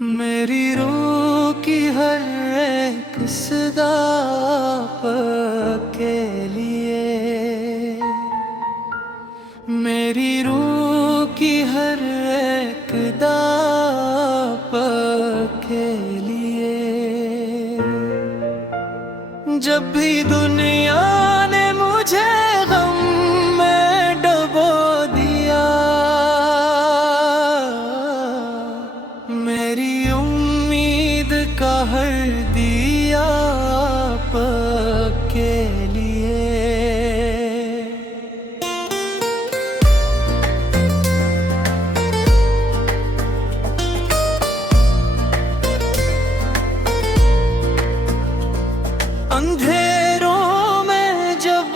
मेरी रूह की हर एक सदा आपके लिए, मेरी रूह की हर एक दाप के लिए। जब भी दुनिया ने मुझे गम में डुबो दिया, मेरी उम्मीद का हर दिया आपके लिए। अंधेरों में जब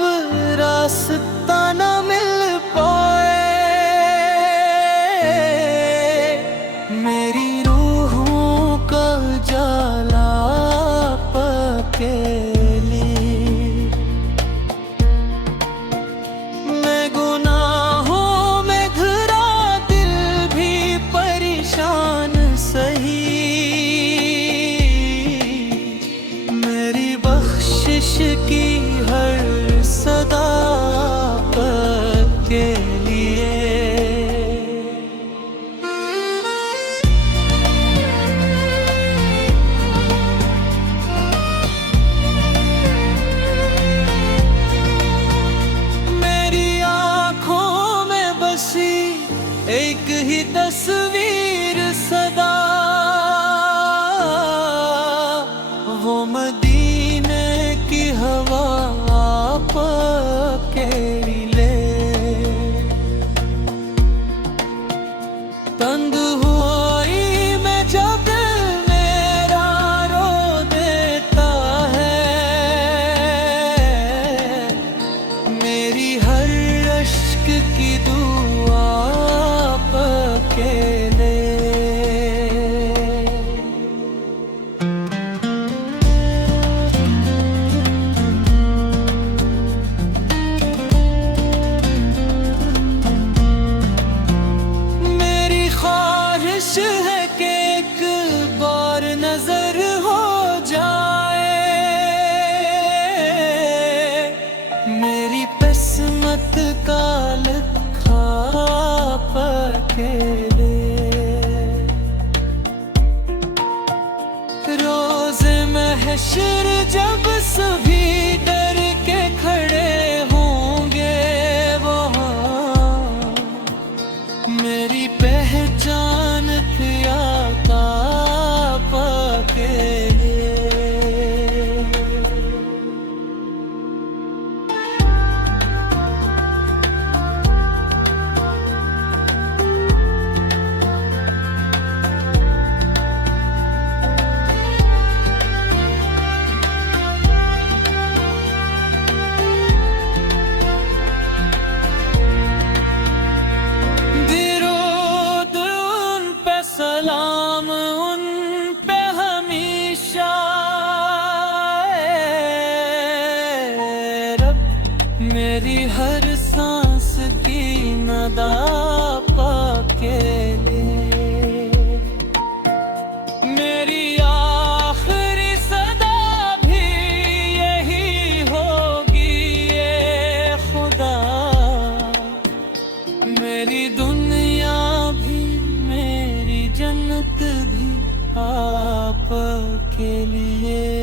रास्ता न मिल पाए, मेरी रूहों का जाला पके ली। मैं गुनाहों में घिरा दिल भी परेशान सही, मेरी बख्शिश की हर सदा के लिए। मेरी आँखों में बसी एक ही तस्वीर सदा, वो मदीने की हवा आपके लिए। तंग हुई मैं जब मेरा रो देता है, मेरी हर अश्क की दुआ आपके लिए। मेरी ख्वाहिश है कि एक बार नजर हो जाए, मेरी किस्मत का लिखा आपके लिए। रोज़े महशर जब सभी डर के खड़े होंगे वहाँ, मेरी पहचान थी आका आपके लिए। दिरोद उन पे सलाम, उन पे हमेशा ए रब, मेरी हर सांस की नदा पाके लिए। मेरी आखिरी सदा भी यही होगी ए खुदा, मेरी दुनिया भी मेरी जन्नत भी आपके लिए।